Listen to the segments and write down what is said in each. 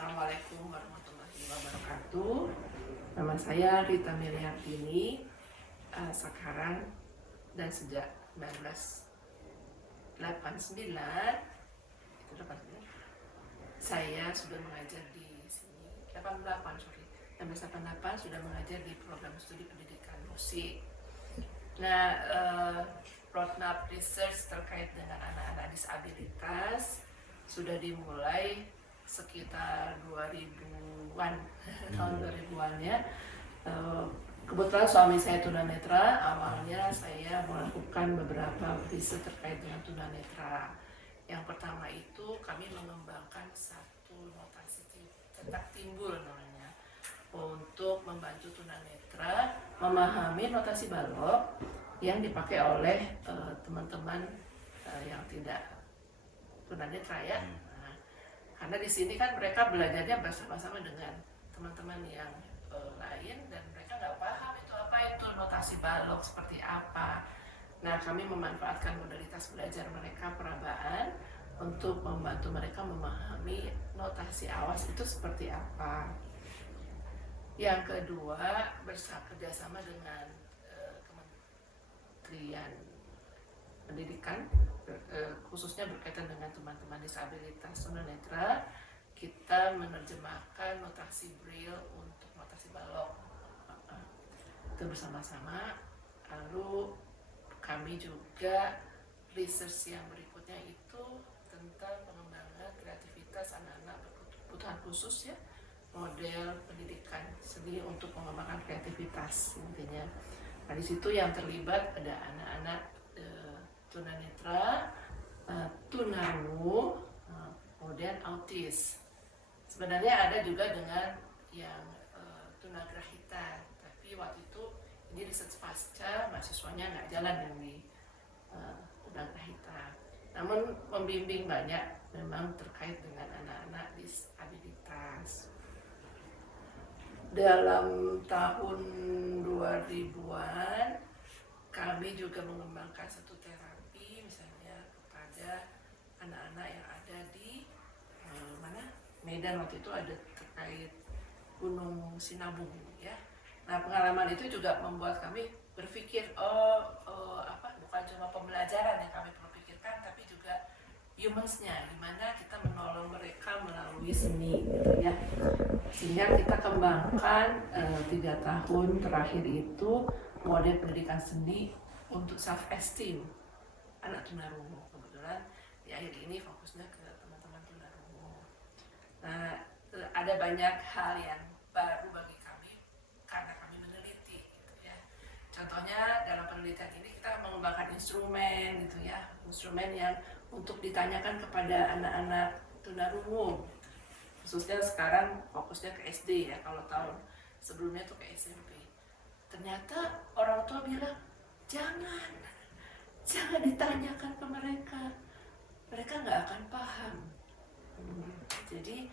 Assalamualaikum warahmatullahi wabarakatuh. Nama saya Rita Miriartini. Sekarang dan sejak 1989, saya sudah mengajar di sini. 1988 sudah mengajar di program studi pendidikan musik. Nah, roadmap research terkait dengan anak-anak disabilitas sudah dimulai sekitar 2000-an, tahun 2000-an ya. Kebetulan suami saya tunanetra, awalnya saya melakukan beberapa riset terkait dengan tunanetra. Yang pertama itu kami mengembangkan satu notasi cetak timbul namanya, untuk membantu tunanetra memahami notasi balok yang dipakai oleh teman-teman yang tidak tunanetra ya. Karena di sini kan mereka belajarnya bersama-sama dengan teman-teman yang lain dan mereka nggak paham itu apa itu notasi balok seperti apa. Nah, kami memanfaatkan modalitas belajar mereka perabaan untuk membantu mereka memahami notasi awas itu seperti apa. Yang kedua, kerjasama dengan Kementerian Pendidikan, khususnya berkaitan dengan teman-teman disabilitas tunanetra, kita menerjemahkan notasi braille untuk notasi balok itu bersama-sama. Lalu kami juga research yang berikutnya itu tentang pengembangan kreativitas anak-anak berkebutuhan khusus ya, model pendidikan seni untuk mengembangkan kreativitas intinya. Nah, di situ yang terlibat ada anak-anak tunanetra, tunarungu, kemudian autis. Sebenarnya ada juga dengan yang tunagrahita, tapi waktu itu ini riset pasca, mahasiswanya nggak jalan yang di tunagrahita. Namun membimbing banyak memang terkait dengan anak-anak disabilitas. Dalam tahun 2000-an kami juga mengembangkan satu terapi misalnya kepada anak-anak yang ada di Medan. Waktu itu ada terkait Gunung Sinabung ya. Nah, pengalaman itu juga membuat kami berpikir bukan cuma pembelajaran yang kami perlu pikirkan, tapi juga humans-nya, gimana kita menolong mereka melalui seni gitu ya. Sehingga kita kembangkan 3 tahun terakhir itu model pendidikan seni untuk self-esteem anak tunarungu. Kebetulan di akhir ini fokusnya ke teman-teman tunarungu. Nah, ada banyak hal yang baru bagi kami karena kami meneliti gitu ya. Contohnya dalam penelitian ini kita mengembangkan instrumen gitu ya, instrumen yang untuk ditanyakan kepada anak-anak tunarungu. Khususnya sekarang fokusnya ke SD ya, kalau tahun sebelumnya tuh ke SMP. Ternyata orang tua bilang, jangan ditanyakan ke mereka nggak akan paham. Jadi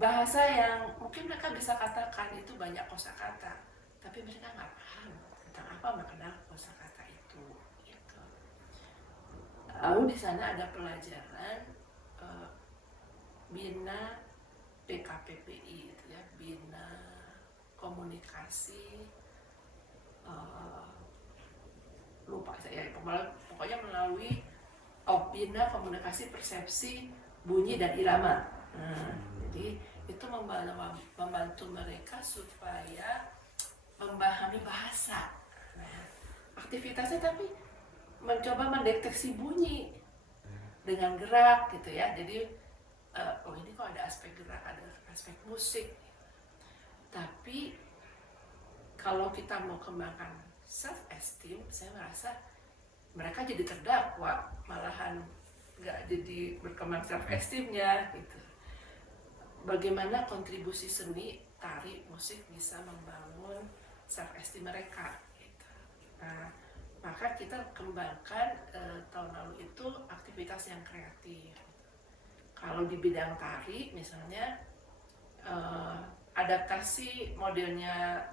bahasa yang mungkin mereka bisa katakan itu banyak kosakata, tapi mereka nggak paham tentang apa makna kosakata itu. Gitu. Lalu di sana ada pelajaran bina PKPPI itu ya, bina komunikasi, lupa saya pokoknya melalui bina komunikasi persepsi bunyi dan irama. Jadi itu membantu mereka supaya memahami bahasa. Nah, aktivitasnya tapi mencoba mendeteksi bunyi dengan gerak gitu ya. Jadi ini kok ada aspek gerak, ada aspek musik. Tapi kalau kita mau kembangkan self-esteem, saya merasa mereka jadi terdakwa, malahan nggak jadi berkembang self-esteemnya gitu. Bagaimana kontribusi seni, tari, musik bisa membangun self-esteem mereka gitu. Nah, maka kita kembangkan tahun lalu itu aktivitas yang kreatif. Kalau di bidang tari misalnya adaptasi modelnya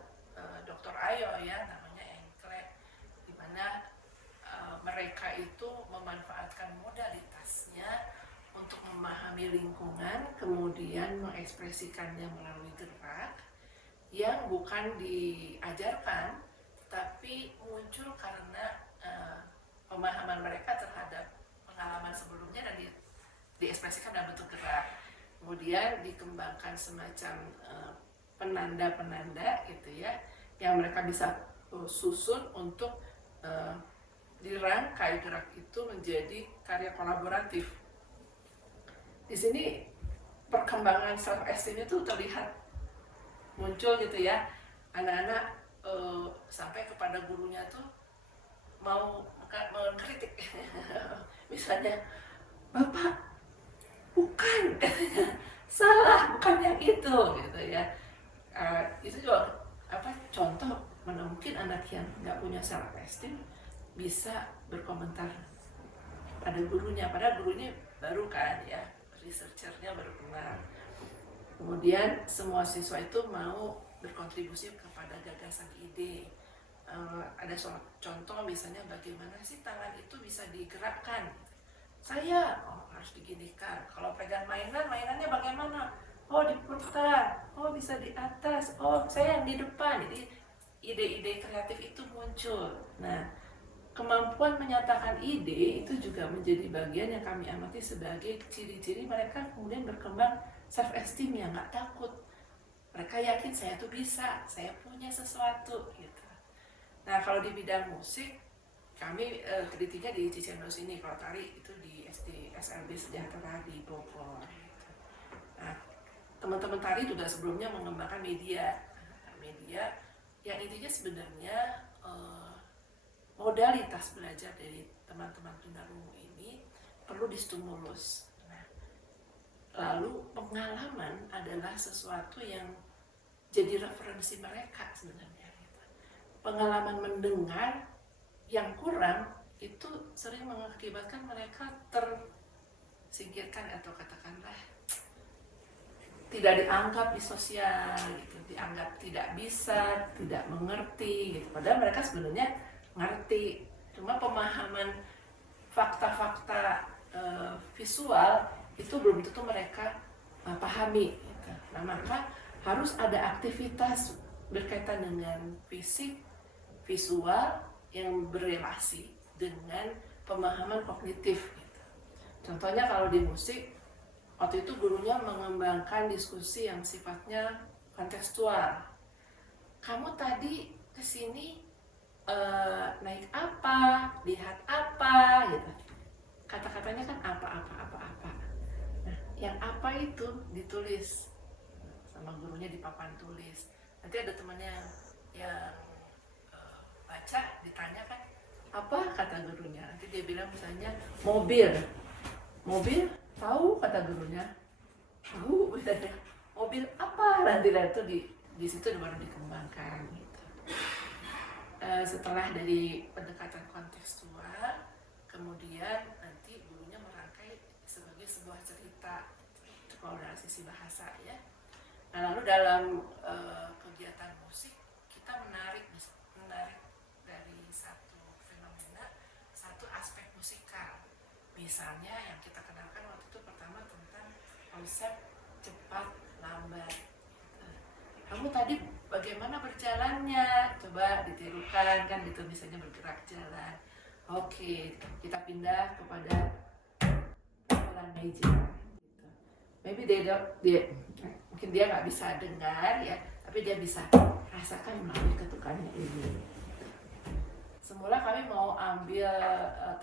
Dr. Ayo ya, namanya engklek, di mana mereka itu memanfaatkan modalitasnya untuk memahami di lingkungan, kemudian mengekspresikannya melalui gerak yang bukan diajarkan, tapi muncul karena pemahaman mereka terhadap pengalaman sebelumnya dan diekspresikan dalam bentuk gerak. Kemudian dikembangkan semacam penanda-penanda gitu ya, yang mereka bisa susun untuk dirangkai gerak itu menjadi karya kolaboratif. Di sini perkembangan self esteem itu terlihat muncul gitu ya. Anak-anak sampai kepada gurunya tuh mau mengkritik. Misalnya, "Bapak, bukan," katanya, "salah, bukan yang itu," gitu ya. Itu juga contoh mana mungkin anak yang nggak punya self esteem bisa berkomentar pada gurunya, padahal gurunya baru kan ya, researchernya baru kenal. Kemudian semua siswa itu mau berkontribusi kepada gagasan ide. Ada contoh misalnya bagaimana sih tangan itu bisa digerakkan. Saya harus diginikan. Kalau pegang mainannya bagaimana? Oh, diputar. Oh, bisa di atas. Oh, saya yang di depan. Jadi ide-ide kreatif itu muncul. Nah, kemampuan menyatakan ide itu juga menjadi bagian yang kami amati sebagai ciri-ciri mereka kemudian berkembang self esteem yang nggak takut. Mereka yakin saya tuh bisa, saya punya sesuatu gitu. Nah, kalau di bidang musik, kami telitinya di Cicendos ini, kalau tari itu di SD SLB Sejahtera di Bogor. Nah, teman-teman tari juga sebelumnya mengembangkan media yang intinya sebenarnya modalitas belajar dari teman-teman tunarungu ini perlu distimulus. Nah, lalu pengalaman adalah sesuatu yang jadi referensi mereka sebenarnya. Pengalaman mendengar yang kurang itu sering mengakibatkan mereka tersingkirkan atau katakanlah tidak dianggap di sosial, gitu, dianggap tidak bisa, tidak mengerti, gitu. Padahal mereka sebenarnya ngerti, cuma pemahaman fakta-fakta visual itu belum tentu mereka pahami. Gitu. Nah, maka harus ada aktivitas berkaitan dengan fisik, visual yang berrelasi dengan pemahaman kognitif. Gitu. Contohnya kalau di musik, waktu itu gurunya mengembangkan diskusi yang sifatnya kontekstual. Kamu tadi kesini naik apa, lihat apa, gitu. Kata-katanya kan apa. Nah, yang apa itu ditulis sama gurunya di papan tulis. Nanti ada temannya yang baca, ditanya kan, apa kata gurunya. Nanti dia bilang misalnya mobil, tahu kata gurunya, tahu. Mobil apa, nanti itu di situ baru dikembangkan gitu. Setelah dari pendekatan kontekstual, kemudian nanti gurunya merangkai sebagai sebuah cerita kalau dari sisi bahasa ya. Nah, lalu dalam kegiatan musik kita menarik dari satu fenomena, satu aspek musikal. Misalnya yang kita kenalkan waktu itu pertama tentang konsep cepat lambat. Kamu tadi bagaimana berjalannya? Coba ditirukan kan gitu, misalnya bergerak jalan. Oke, kita pindah kepada pukulan meja. Gitu. Maybe mungkin dia nggak bisa dengar ya, tapi dia bisa rasakan melalui ketukannya ini. Semula kami mau ambil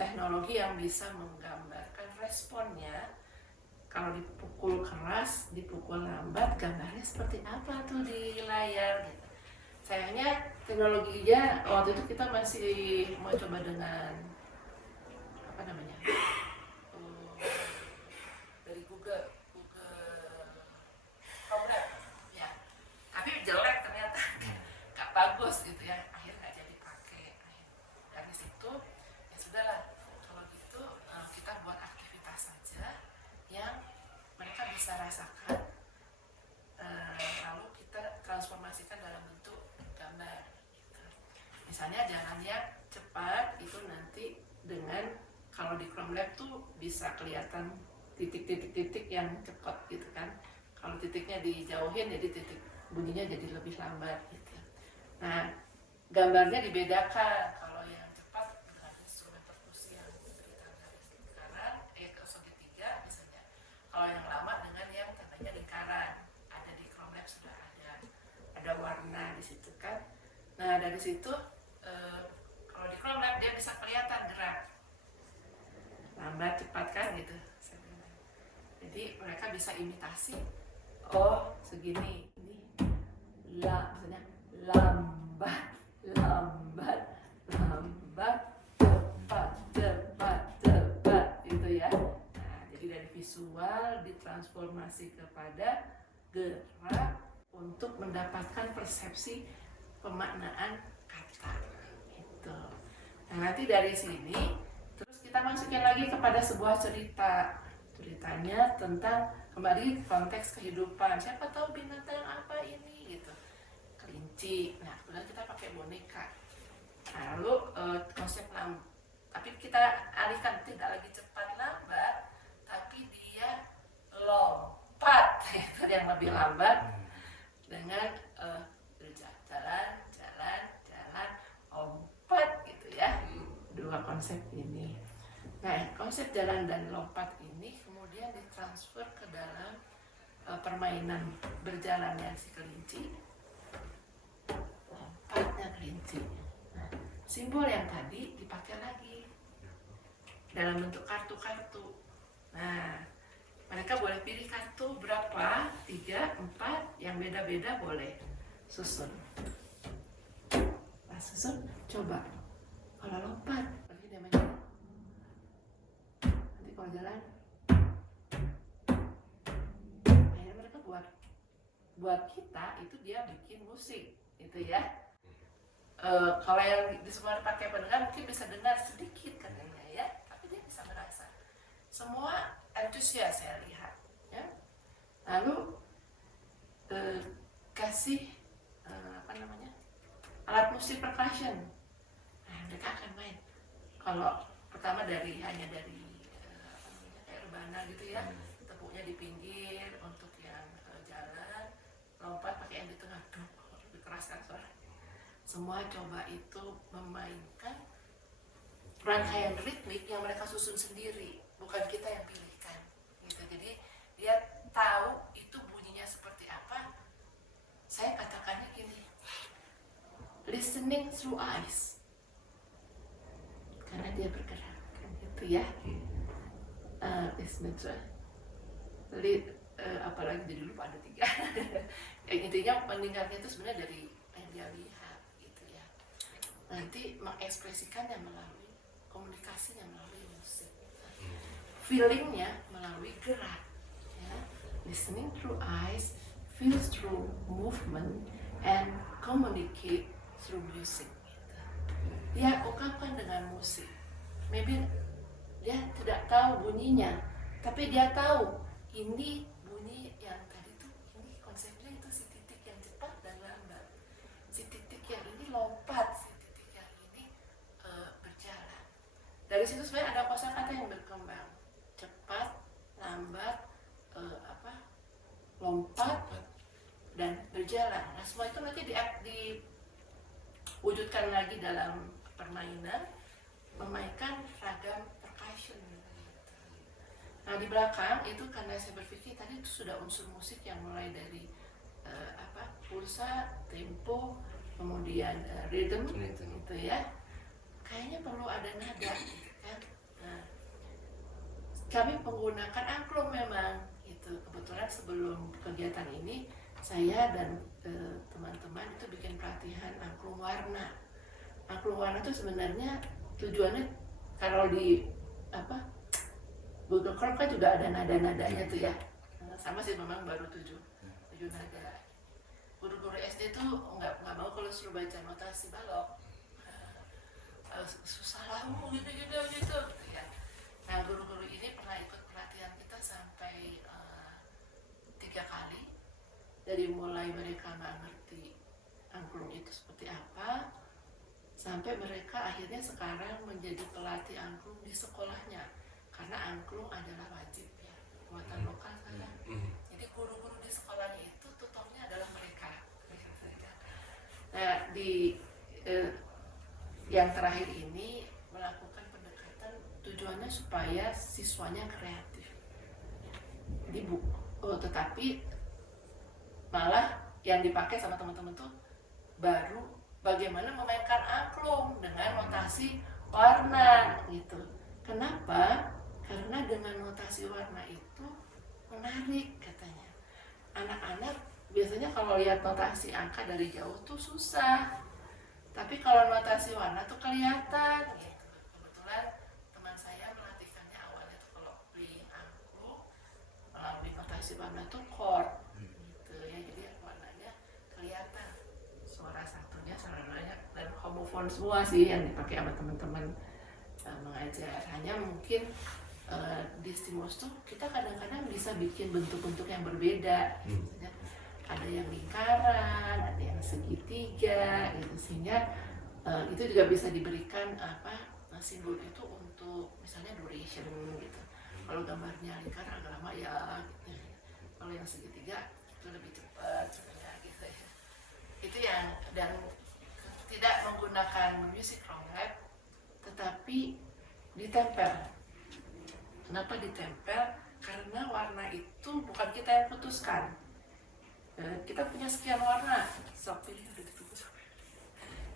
teknologi yang bisa menggambarkan responnya. Kalau dipukul keras, dipukul lambat, gambarnya seperti apa tuh di layar gitu. Sayangnya teknologinya waktu itu kita masih mau coba dengan dari Google Chrome ya. Tapi jelek ternyata, nggak bagus gitu ya. Akhirnya nggak jadi pakai. Dari situ ya sudahlah. Kalau gitu kita buat aktivitas saja yang mereka bisa rasakan, lalu kita transformasikan dalam bentuk gambar gitu. Misalnya jalannya cepat itu nanti dengan, kalau di Chrome Lab tuh bisa kelihatan titik-titik-titik yang cepat gitu kan. Kalau titiknya dijauhin jadi titik bunyinya jadi lebih lambat gitu. Nah, gambarnya dibedakan. Kalau yang cepat dengan instrumen perkusi yang kita garis lingkaran, segitiga misalnya. Kalau yang lama dengan yang tandanya lingkaran, ada di Chrome Lab sudah ada warna di situ kan. Nah, dari situ kalau di Chrome Lab dia bisa kelihatan gerak lambat cepat kan gitu. Jadi mereka bisa imitasi, oh segini, ini misalnya lambat, lambat, lambat, cepat, cepat, cepat, gitu ya. Nah, jadi dari visual ditransformasi kepada gerak untuk mendapatkan persepsi pemaknaan kata. Gitu. Nah, nanti dari sini terus kita masukin lagi kepada sebuah cerita. Ceritanya tentang kembali konteks kehidupan. Siapa tahu binatang apa ini gitu. Kelinci. Nah, kemudian kita pakai boneka. Lalu konsep tapi kita alihkan tidak lagi cepat lambat, tapi dia lompat. Itu yang lebih lambat dengan jalan, lompat gitu ya. Dua konsep ini. Nah, konsep jalan dan lompat ini kemudian ditransfer ke dalam permainan berjalannya si kelinci, lompatnya kelinci. Nah, simbol yang tadi dipakai lagi dalam bentuk kartu-kartu. Nah, mereka boleh pilih kartu berapa, 3, 4, yang beda-beda boleh susun. Nah, susun, coba. Kalau lompat, berarti dia main. Kalau jalan, akhirnya mereka buat kita itu dia bikin musik, gitu ya. Kalau yang di semua pakai pendengar mungkin bisa dengar sedikit katanya ya, tapi dia bisa merasa. Semua antusias saya lihat, ya. Lalu kasih alat musik percussion. Nah, mereka akan main. Kalau pertama hanya dari rebana gitu ya, tepuknya di pinggir untuk yang jalan, lompat pakai yang di tengah, lebih keras kan suara. Semua coba itu memainkan rangkaian ritmik yang mereka susun sendiri, bukan kita yang pilihkan gitu. Jadi dia tahu itu bunyinya seperti apa. Saya katakannya gini, listening through eyes, karena dia bergerak kan gitu ya. Apalagi jadi lupa ada 3. Intinya mendengarnya itu sebenarnya dari yang dia lihat gitu ya. Nanti mengekspresikannya melalui komunikasinya melalui musik, feelingnya melalui gerak ya. Listening through eyes, feel through movement, and communicate through music gitu. Dia ungkapkan dengan musik. Maybe dia tidak tahu bunyinya, tapi dia tahu ini bunyi yang tadi tuh, ini konsepnya itu si titik yang cepat dan lambat, si titik yang ini lompat, si titik yang ini berjalan. Dari situ sebenarnya ada kosakata yang berkembang, cepat, lambat, lompat dan berjalan. Nah, semua itu nanti diwujudkan lagi dalam permainan, memainkan ragam percussion. Nah, di belakang itu karena saya berpikir tadi itu sudah unsur musik yang mulai dari pulsa, tempo, kemudian rhythm gitu ya. Kayaknya perlu ada nada gitu kan. Nah, kami menggunakan angklung memang gitu. Kebetulan sebelum kegiatan ini saya dan teman-teman itu bikin pelatihan angklung warna. Angklung warna itu sebenarnya tujuannya kalau di Google Chrome kan juga ada nada-nadanya tuh ya. Sama sih memang baru 7 nada. Guru-guru SD tuh nggak mau kalau suruh baca notasi balok. Susah lah gitu ya. Nah, guru-guru ini pernah ikut pelatihan kita sampai 3 kali. Dari mulai mereka nggak ngerti angklung itu seperti apa, sampai mereka akhirnya sekarang menjadi pelatih angklung di sekolahnya. Karena angklung adalah wajib ya. muatan lokal saja. Jadi guru-guru di sekolahnya itu tutornya adalah mereka. Nah, di yang terakhir ini melakukan pendekatan tujuannya supaya siswanya kreatif. Jadi tetapi malah yang dipakai sama teman-teman tuh baru bagaimana memainkan angklung dengan notasi warna gitu. Kenapa? Karena dengan notasi warna itu menarik katanya. Anak-anak biasanya kalau lihat notasi angka dari jauh tuh susah. Tapi kalau notasi warna tuh kelihatan gitu. Kebetulan teman saya melatihkannya awalnya tuh kalau beli angklung melalui notasi warna tuh chord gitu ya. Jadi warnanya kelihatan. Suara satunya, suara duanya, dan homofon semua sih yang dipakai sama teman-teman mengajar. Hanya mungkin di stimulus tuh kita kadang-kadang bisa bikin bentuk-bentuk yang berbeda. Ada yang lingkaran, ada yang segitiga, gitu. Sehingga itu juga bisa diberikan simbol itu untuk misalnya duration gitu. Kalau gambarnya lingkaran agak lama ya, gitu. Kalau yang segitiga itu lebih cepat, gitu ya. Itu yang, dan tidak menggunakan music from lab, tetapi ditempel. Kenapa ditempel? Karena warna itu bukan kita yang putuskan. Kita punya sekian warna, sok pilih, udah ditunggu.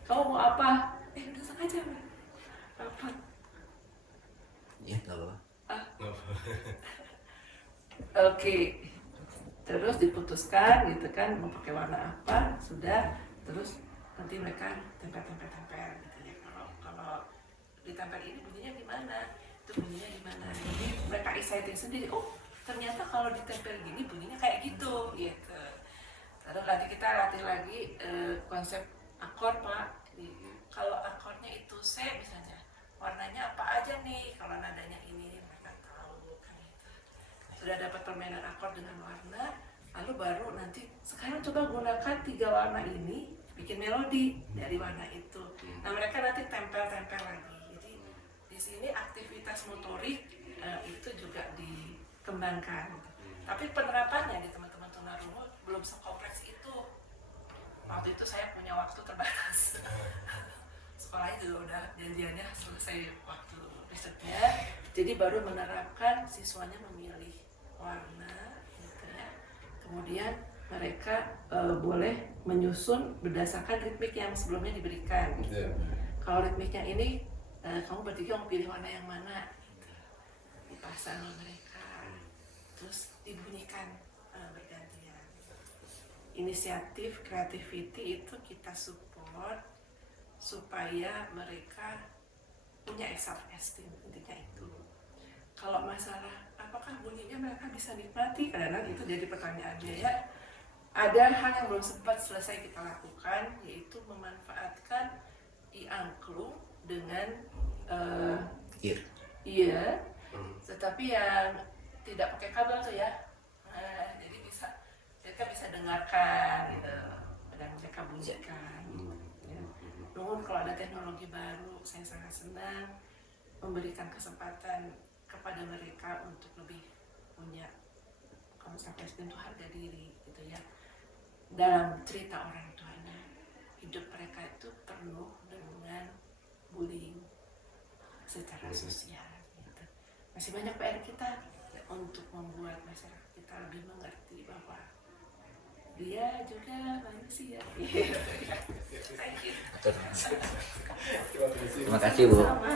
Kamu mau apa? Udah sengaja apa? Iya, nggak apa-apa. Oke. Terus diputuskan gitu kan, mau pakai warna apa, sudah. Terus nanti mereka tempel gitu ya. Kalau ditempel ini bunyinya gimana? Itu bunyinya gimana? Jadi mereka exciting sendiri. Oh, ternyata kalau ditempel gini bunyinya kayak gitu, gitu. Terus nanti kita latih lagi konsep akor, Pak. Kalau akornya itu C misalnya, warnanya apa aja nih? Kalau nadanya ini, mereka tahu kan itu. Sudah dapat permainan akor dengan warna, lalu baru nanti sekarang coba gunakan 3 warna ini, bikin melodi dari warna itu. Nah, mereka nanti tempel-tempel lagi. Jadi di sini aktivitas motorik itu juga dikembangkan. Tapi penerapannya di teman-teman tunarungu belum sekompleks itu. Waktu itu saya punya waktu terbatas. Sekolahnya juga udah janjiannya selesai waktu risetnya. Jadi baru menerapkan siswanya memilih warna, gitu ya. Kemudian mereka boleh menyusun berdasarkan ritmik yang sebelumnya diberikan. Gitu. Kalau ritmiknya ini, kamu bertiga mau pilih warna yang mana? Gitu. Dipasang oleh mereka, terus dibunyikan bergantian. Inisiatif, creativity itu kita support supaya mereka punya self-esteem, intinya itu. Kalau masalah apakah bunyinya mereka bisa nikmati, kadang-kadang itu jadi pertanyaannya ya. Ada hal yang belum sempat selesai kita lakukan, yaitu memanfaatkan angklung dengan ear, tetapi yang tidak pakai kabel tuh ya. Jadi mereka bisa dengarkan gitu, dan mereka bunyikan. Namun kalau ada teknologi baru, saya sangat senang memberikan kesempatan kepada mereka untuk lebih punya konsep itu harga diri gitu ya. Dalam cerita orang tuanya, hidup mereka itu penuh dengan bullying secara sosial gitu. Masih banyak PR kita untuk membuat masyarakat kita lebih mengerti bahwa dia juga manusia. Terima kasih Bu. Sama.